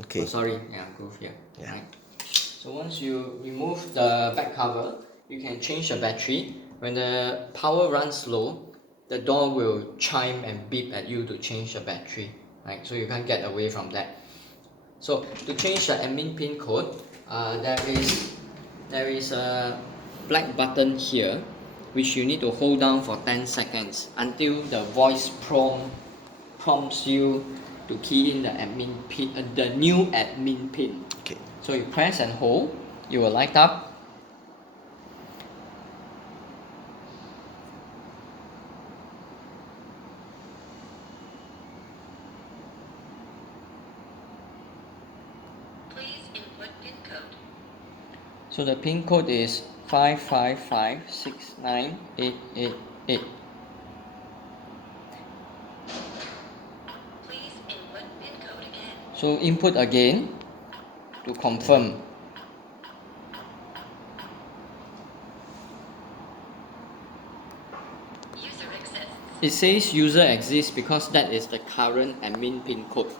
Okay. Oh, sorry, yeah, groove here. Yeah. Right. So once you remove the back cover, you can change the battery. When the power runs low, the door will chime and beep at you to change the battery. Right. So you can't get away from that. So to change the admin pin code, there is a black button here, which you need to hold down for 10 seconds until the voice prompts you to key in the admin pin, the new admin pin. Okay. So you press and hold, it will light up. Please input PIN code. So the pin code is 555698888. Please input PIN code again. So input again to confirm. User exists. It says user exists because that is the current admin pin code,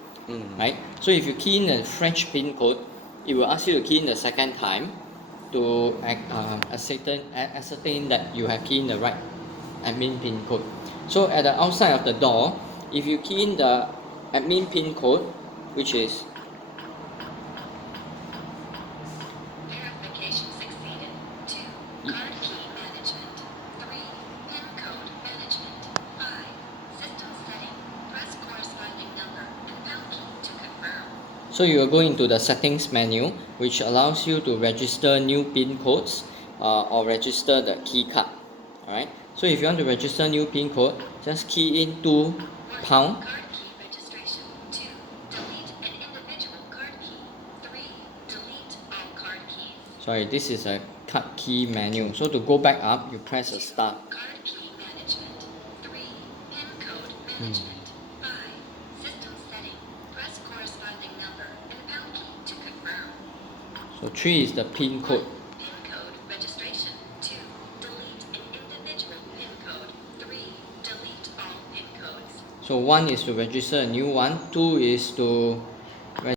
right? So if you key in a fresh pin code, it will ask you to key in the second time to ascertain that you have keyed in the right admin pin code. So at the outside of the door, if you key in the admin pin code, which is Verification succeeded. 2. Card key management. 3. PIN code management. 5. System setting. Press corresponding number and pound key to confirm. So you will go into the settings menu, which allows you to register new pin codes or register the key card. Alright. So if you want to register new pin code, just key in 2 pound. Card key registration. 2. Delete an individual card key. 3. Delete all card keys. Sorry, this is a card key menu. So to go back up, you press a start. Card key management. 3. PIN code management. 5. System setting. Press corresponding number and pound key to confirm. So 3 is the pin code. PIN code registration. 2. Delete an individual PIN code. 3. Delete all PIN codes. So 1 is to register a new one. 2 is to